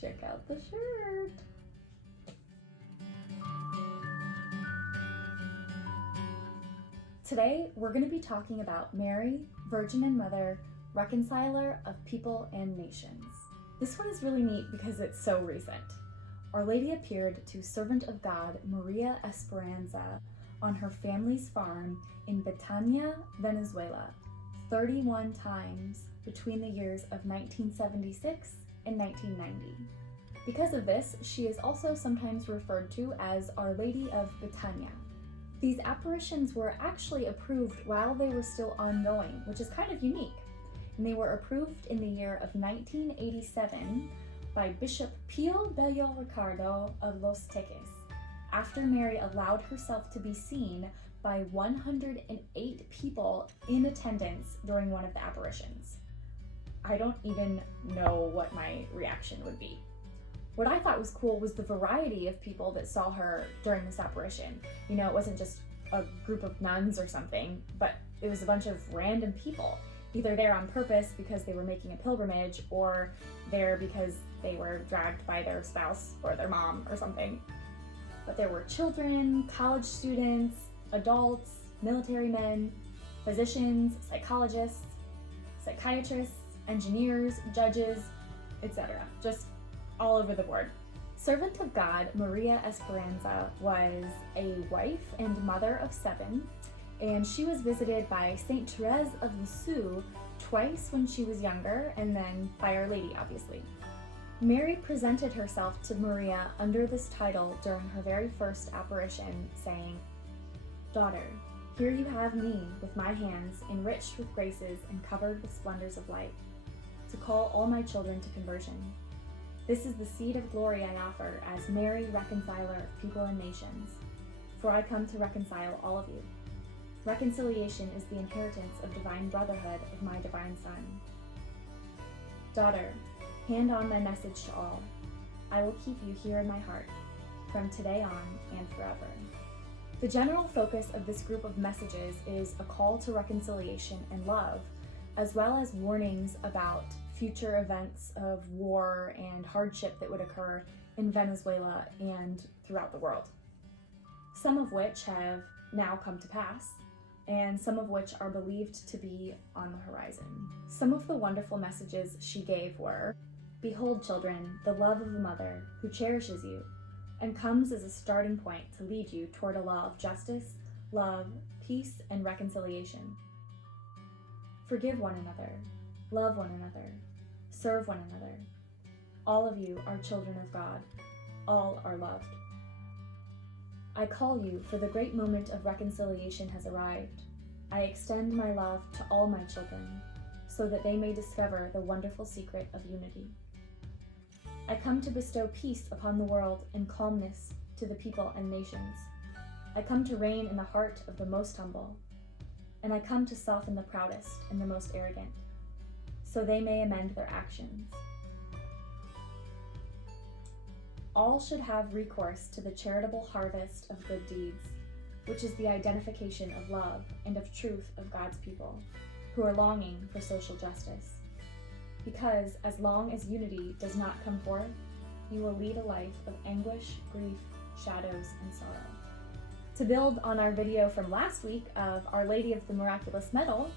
Check out the shirt. Today, we're going to be talking about Mary, Virgin and Mother, Reconciler of People and Nations. This one is really neat because it's so recent. Our Lady appeared to servant of God Maria Esperanza on her family's farm in Betania, Venezuela, 31 times between the years of 1976 and 1990. Because of this, she is also sometimes referred to as Our Lady of Betania. These apparitions were actually approved while they were still ongoing, which is kind of unique. And they were approved in the year of 1987 by Bishop Pio Bello Ricardo of Los Teques, after Mary allowed herself to be seen by 108 people in attendance during one of the apparitions. I don't even know what my reaction would be. What I thought was cool was the variety of people that saw her during this apparition. You know, it wasn't just a group of nuns or something, but it was a bunch of random people, either there on purpose because they were making a pilgrimage or there because they were dragged by their spouse or their mom or something. But there were children, college students, adults, military men, physicians, psychologists, psychiatrists, engineers, judges, etc. Just all over the board. Servant of God Maria Esperanza was a wife and mother of 7, and she was visited by Saint Therese of Lisieux twice when she was younger, and then by Our Lady, obviously. Mary presented herself to Maria under this title during her very first apparition, saying, "Daughter, here you have me with my hands enriched with graces and covered with splendors of light, to call all my children to conversion. This is the seed of glory I offer as Mary, Reconciler of People and Nations, for I come to reconcile all of you. Reconciliation is the inheritance of divine brotherhood of my divine Son. Daughter, hand on my message to all. I will keep you here in my heart, from today on and forever." The general focus of this group of messages is a call to reconciliation and love, as well as warnings about future events of war and hardship that would occur in Venezuela and throughout the world. Some of which have now come to pass, and some of which are believed to be on the horizon. Some of the wonderful messages she gave were, "Behold, children, the love of a mother who cherishes you and comes as a starting point to lead you toward a law of justice, love, peace, and reconciliation. Forgive one another, love one another, serve one another. All of you are children of God. All are loved. I call you, for the great moment of reconciliation has arrived. I extend my love to all my children, so that they may discover the wonderful secret of unity. I come to bestow peace upon the world and calmness to the people and nations. I come to reign in the heart of the most humble, and I come to soften the proudest and the most arrogant, so they may amend their actions. All should have recourse to the charitable harvest of good deeds, which is the identification of love and of truth of God's people, who are longing for social justice. Because as long as unity does not come forth, you will lead a life of anguish, grief, shadows, and sorrow." To build on our video from last week of Our Lady of the Miraculous Medal,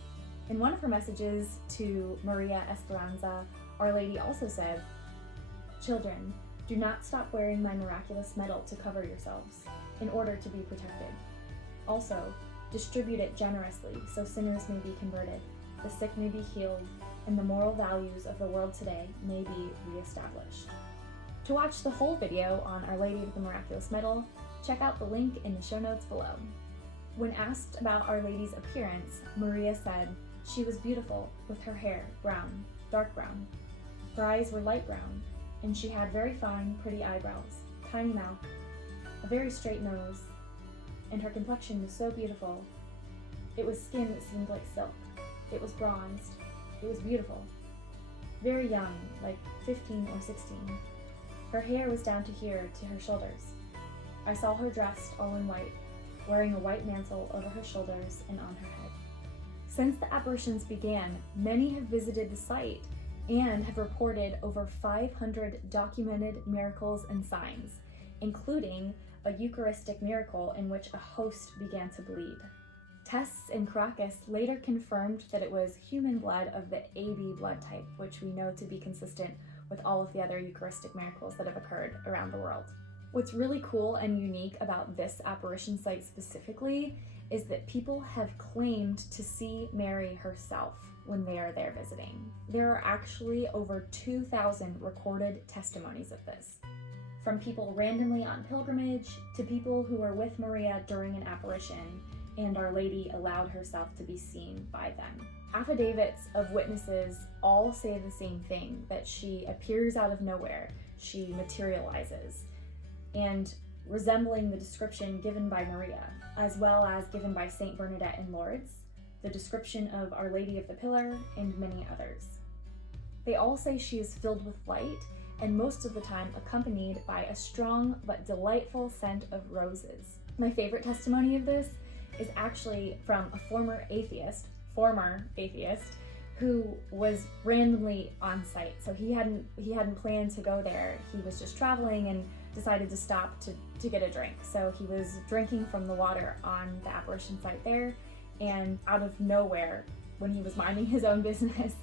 in one of her messages to Maria Esperanza, Our Lady also said, "Children, do not stop wearing my miraculous medal to cover yourselves, in order to be protected. Also, distribute it generously so sinners may be converted, the sick may be healed, and the moral values of the world today may be reestablished." To watch the whole video on Our Lady of the Miraculous Medal, check out the link in the show notes below. When asked about Our Lady's appearance, Maria said, "She was beautiful, with her hair brown, dark brown. Her eyes were light brown, and she had very fine, pretty eyebrows, tiny mouth, a very straight nose, and her complexion was so beautiful. It was skin that seemed like silk. It was bronzed. It was beautiful. Very young, like 15 or 16. Her hair was down to here, to her shoulders. I saw her dressed all in white, wearing a white mantle over her shoulders and on her head." Since the apparitions began, many have visited the site and have reported over 500 documented miracles and signs, including a Eucharistic miracle in which a host began to bleed. Tests in Caracas later confirmed that it was human blood of the AB blood type, which we know to be consistent with all of the other Eucharistic miracles that have occurred around the world. What's really cool and unique about this apparition site specifically is that people have claimed to see Mary herself when they are there visiting. There are actually over 2,000 recorded testimonies of this, from people randomly on pilgrimage to people who were with Maria during an apparition and Our Lady allowed herself to be seen by them. Affidavits of witnesses all say the same thing, that she appears out of nowhere, she materializes, and resembling the description given by Maria, as well as given by Saint Bernadette in Lourdes, the description of Our Lady of the Pillar, and many others. They all say she is filled with light, and most of the time accompanied by a strong but delightful scent of roses. My favorite testimony of this is actually from a former atheist, who was randomly on site. So he hadn't planned to go there. He was just traveling and decided to stop to get a drink. So he was drinking from the water on the apparition site there, and out of nowhere, when he was minding his own business,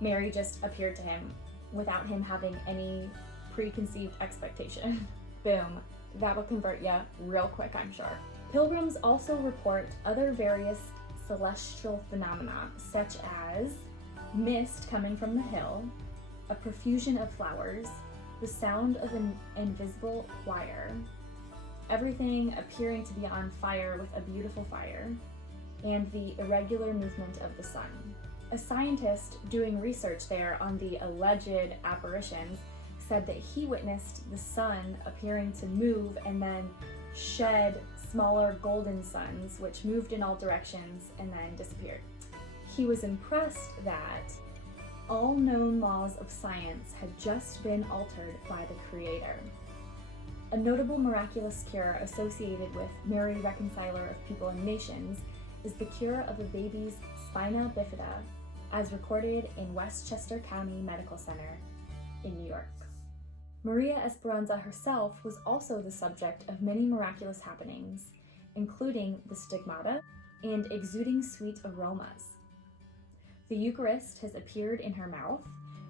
Mary just appeared to him without him having any preconceived expectation. Boom, that will convert ya real quick, I'm sure. Pilgrims also report other various celestial phenomena, such as mist coming from the hill, a profusion of flowers, the sound of an invisible choir, everything appearing to be on fire with a beautiful fire, and the irregular movement of the sun. A scientist doing research there on the alleged apparitions said that he witnessed the sun appearing to move and then shed smaller golden suns, which moved in all directions and then disappeared. He was impressed that all known laws of science had just been altered by the Creator. A notable miraculous cure associated with Mary, Reconciler of People and Nations, is the cure of a baby's spina bifida, as recorded in Westchester County Medical Center in New York. Maria Esperanza herself was also the subject of many miraculous happenings, including the stigmata and exuding sweet aromas. The Eucharist has appeared in her mouth,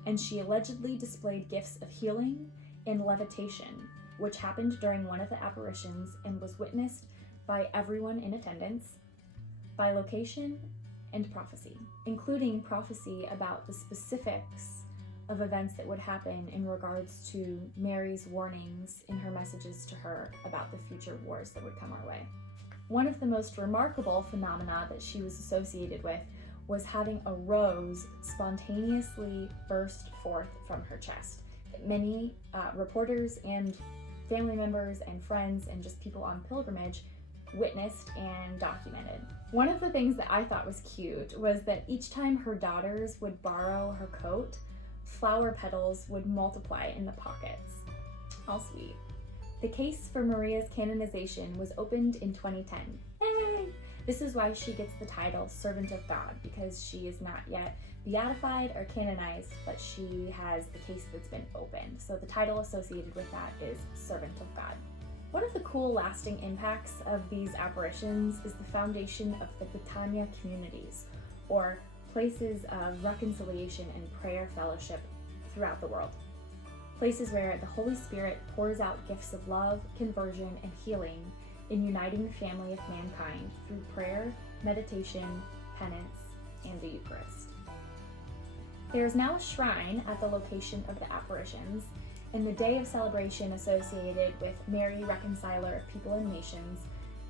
and she allegedly displayed gifts of healing and levitation, which happened during one of the apparitions and was witnessed by everyone in attendance, by location, and prophecy, including prophecy about the specifics of events that would happen in regards to Mary's warnings in her messages to her about the future wars that would come our way. One of the most remarkable phenomena that she was associated with was having a rose spontaneously burst forth from her chest. Many reporters and family members and friends and just people on pilgrimage witnessed and documented. One of the things that I thought was cute was that each time her daughters would borrow her coat, flower petals would multiply in the pockets. How sweet. The case for Maria's canonization was opened in 2010. Yay! This is why she gets the title Servant of God, because she is not yet beatified or canonized, but she has a case that's been opened. So the title associated with that is Servant of God. One of the cool lasting impacts of these apparitions is the foundation of the Betania communities, or places of reconciliation and prayer fellowship throughout the world. Places where the Holy Spirit pours out gifts of love, conversion, and healing in uniting the family of mankind through prayer, meditation, penance, and the Eucharist. There is now a shrine at the location of the apparitions, and the day of celebration associated with Mary, Reconciler of People and Nations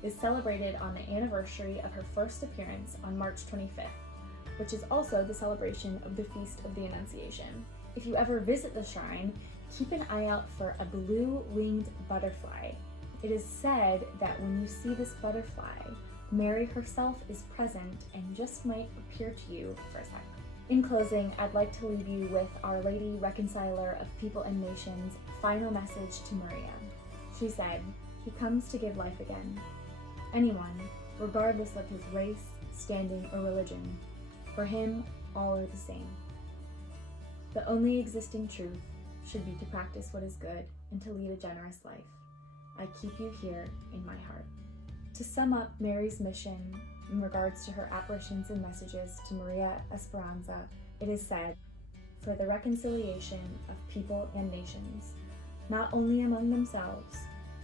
is celebrated on the anniversary of her first appearance on March 25th, which is also the celebration of the Feast of the Annunciation. If you ever visit the shrine, keep an eye out for a blue-winged butterfly. It is said that when you see this butterfly, Mary herself is present and just might appear to you for a second. In closing, I'd like to leave you with Our Lady, Reconciler of People and Nations' final message to Maria. She said, "He comes to give life again. Anyone, regardless of his race, standing, or religion, for him, all are the same." The only existing truth should be to practice what is good and to lead a generous life. I keep you here in my heart. To sum up Mary's mission in regards to her apparitions and messages to Maria Esperanza, it is said, for the reconciliation of people and nations, not only among themselves,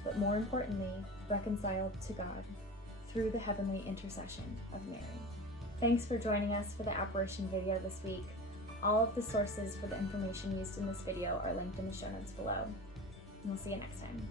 but more importantly, reconciled to God through the heavenly intercession of Mary. Thanks for joining us for the apparition video this week. All of the sources for the information used in this video are linked in the show notes below. And we'll see you next time.